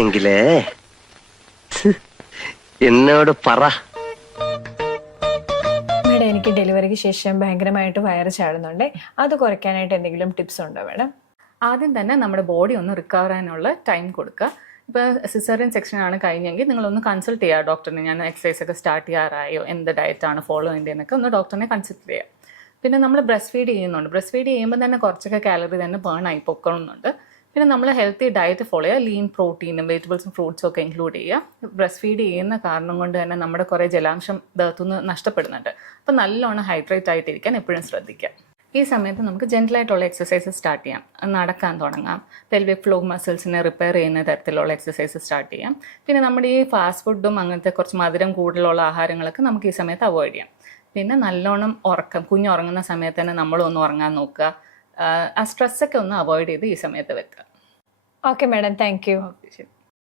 എങ്കിലേ എന്നോട് പറ. മേഡം, എനിക്ക് ഡെലിവറിക്ക് ശേഷം ഭയങ്കരമായിട്ട് വയറ് ചാടുന്നുണ്ട്. അത് കുറയ്ക്കാനായിട്ട് എന്തെങ്കിലും ടിപ്സ് ഉണ്ടോ മേഡം? ആദ്യം തന്നെ നമ്മുടെ ബോഡി ഒന്ന് റിക്കവർ ചെയ്യാനുള്ള ടൈം കൊടുക്കുക. ഇപ്പോൾ സിസേറിയൻ സെക്ഷനാണ് കഴിഞ്ഞെങ്കിൽ നിങ്ങളൊന്ന് കൺസൾട്ട് ചെയ്യുക ഡോക്ടറിനെ. ഞാൻ എക്സസൈസ് ഒക്കെ സ്റ്റാർട്ട് ചെയ്യാറായോ, എന്ത് ഡയറ്റാണ് ഫോളോ ചെയ്യേണ്ടതെന്നൊക്കെ ഒന്ന് ഡോക്ടറിനെ കൺസൾട്ട് ചെയ്യുക. പിന്നെ നമ്മൾ ബ്രസ്റ്റ് ഫീഡ് ചെയ്യുന്നുണ്ട്. ബ്രസ്റ്റ് ഫീഡ് ചെയ്യുമ്പോൾ തന്നെ കുറച്ചൊക്കെ കാലറി തന്നെ ബേൺ ആയി പൊക്കണമെന്നുണ്ട്. പിന്നെ നമ്മൾ ഹെൽത്തി ഡയറ്റ് ഫോളോ ചെയ്യുക. ലീൻ പ്രോട്ടീനും വെജിറ്റബിൾസും ഫ്രൂട്ട്സും ഒക്കെ ഇൻക്ലൂഡ് ചെയ്യുക. ബ്രസ്റ്റ് ഫീഡ് ചെയ്യുന്ന കാരണം കൊണ്ട് തന്നെ നമ്മുടെ കുറേ ജലാംശം ദേഹത്തുനിന്ന് നഷ്ടപ്പെടുന്നുണ്ട്. അപ്പോൾ നല്ലോണം ഹൈഡ്രേറ്റ് ആയിട്ടിരിക്കാൻ എപ്പോഴും ശ്രദ്ധിക്കുക. ഈ സമയത്ത് നമുക്ക് ജെൻറ്റലായിട്ടുള്ള എക്സസൈസ് സ്റ്റാർട്ട് ചെയ്യാം. നടക്കാൻ തുടങ്ങാം. പെൽവിക് ഫ്ലോർ മസിൽസിനെ റിപ്പയർ ചെയ്യുന്ന തരത്തിലുള്ള എക്സസൈസ് സ്റ്റാർട്ട് ചെയ്യാം. പിന്നെ നമ്മുടെ ഈ ഫാസ്റ്റ് ഫുഡും അങ്ങനത്തെ കുറച്ച് മധുരം കൂടുതലുള്ള ആഹാരങ്ങളൊക്കെ നമുക്ക് ഈ സമയത്ത് അവോയ്ഡ് ചെയ്യാം. പിന്നെ നല്ലോണം ഉറക്കം, കുഞ്ഞുറങ്ങുന്ന സമയത്ത് തന്നെ നമ്മളൊന്ന് ഉറങ്ങാൻ നോക്കുക. ആ സ്ട്രെസ്സൊക്കെ ഒന്ന് അവോയ്ഡ് ചെയ്ത് ഈ സമയത്ത് വെക്കുക. Okay madam, thank you. Okay, ശരി.